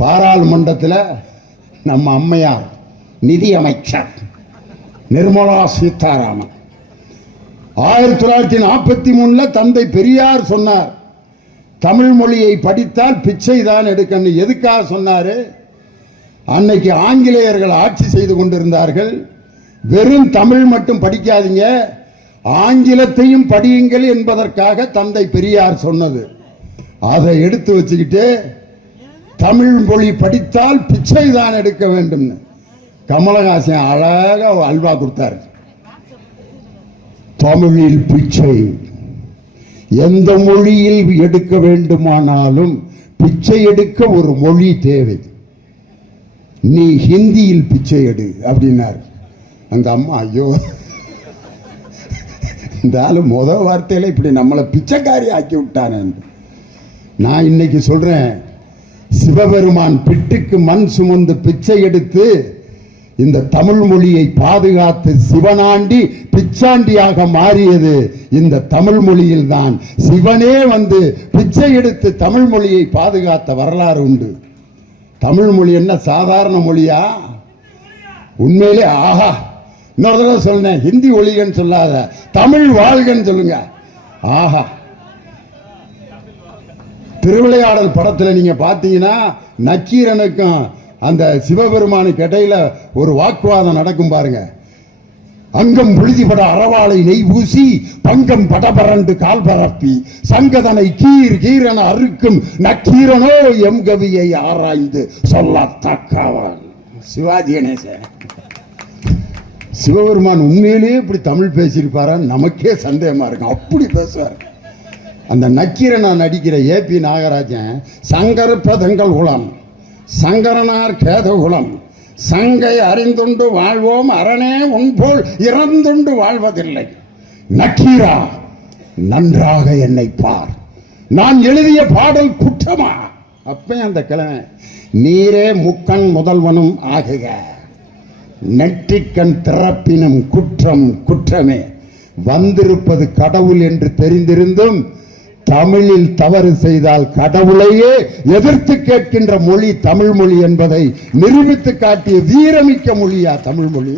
பாராளுமன்றத்தில் நம்ம அம்மையார் நிதி அமைச்சர் நிர்மலா சீதாராமன் 1943 தந்தை பெரியார் சொன்னார், தமிழ் மொழியை படித்தால் பிச்சை தான் எடுக்கணும். எதுக்காக சொன்னாரு? அன்னைக்கு ஆங்கிலேயர்கள் ஆட்சி செய்து கொண்டிருந்தார்கள். வெறும் தமிழ் மட்டும் படிக்காதீங்க, ஆங்கிலத்தையும் படியுங்கள் என்பதற்காக தந்தை பெரியார் சொன்னது. அதை எடுத்து வச்சுக்கிட்டு தமிழ் மொழி படித்தால் பிச்சை தான் எடுக்க வேண்டும். கமலஹாசன் அழகா அல்வா கொடுத்தார். தமிழில் பிச்சை, எந்த மொழியில் எடுக்க வேண்டுமானாலும் பிச்சை எடுக்க ஒரு மொழி தேவை. நீ ஹிந்தியில் பிச்சை எடு அப்படின்னார். அந்த அம்மா ஐயோ, இந்த ஆளு முதல் வார்த்தையில இப்படி நம்மளை பிச்சைக்காரி ஆக்கி விட்டானு. நான் இன்னைக்கு சொல்றேன், சிவபெருமான் பிட்டுக்கு மண் சுமந்து பிச்சை எடுத்து இந்த தமிழ் மொழியை பாதுகாத்து சிவனாண்டி பிச்சாண்டியாக மாறியது இந்த தமிழ் மொழியில் தான். சிவனே வந்து பிச்சை எடுத்து தமிழ் மொழியை பாதுகாத்த வரலாறு உண்டு. தமிழ் மொழி என்ன சாதாரண மொழியா? உண்மையிலே ஆஹா. இன்னொரு தடவை சொன்னேன், ஹிந்தி ஒழிகன்னு சொல்லாத, தமிழ் வாழ்கன்னு சொல்லுங்க. ஆஹா. திருவிளையாடல் படத்தில் நீங்க பாத்தீங்கன்னா நக்கீரனுக்கும் அந்த சிவபெருமானுக்கு இடையில ஒரு வாக்குவாதம் நடக்கும் பாருங்க. அங்கம் புழுதிபட அறவாளை நெய் பூசி பங்கம் படபரண்டு கால் பரப்பி சங்கதனை கீர் கீரன அறுக்கும் நக்கீரனோ எம் கவியை ஆராய்ந்து சொல்லத்தக்கவன். சிவாஜி கணேசன். சிவபெருமான் உண்மையிலேயே இப்படி தமிழ் பேசியிருப்பாரா? நமக்கே சந்தேகமா இருக்கும், அப்படி பேசுவார். அந்த நக்கீரனா நடிக்கிற ஏபி நாகராஜன் சங்கர பதங்கள் குலம், சங்கரனார் கேதகுலம், சங்கை அறிந்துண்டு வாழ்வோம் அரணே உன்போல் இறந்துண்டு வாழ்வதில்லை. நக்கீரா, நன்றாக என்னை பார், நான் எழுதிய பாடல் குற்றமா? அப்ப அந்த கிழமை நீரே முக்கண் முதல்வனும் ஆகுக, நெற்றிக்கண் திறப்பினும் குற்றம் குற்றமே. வந்திருப்பது கடவுள் என்று தெரிந்திருந்தும் தமிழில் தவறு செய்தால் கடவுளையே எதிர்த்து கேட்கின்ற மொழி தமிழ் மொழி என்பதை நிரூபித்து காட்டிய வீரமிக்க மொழியா தமிழ் மொழி.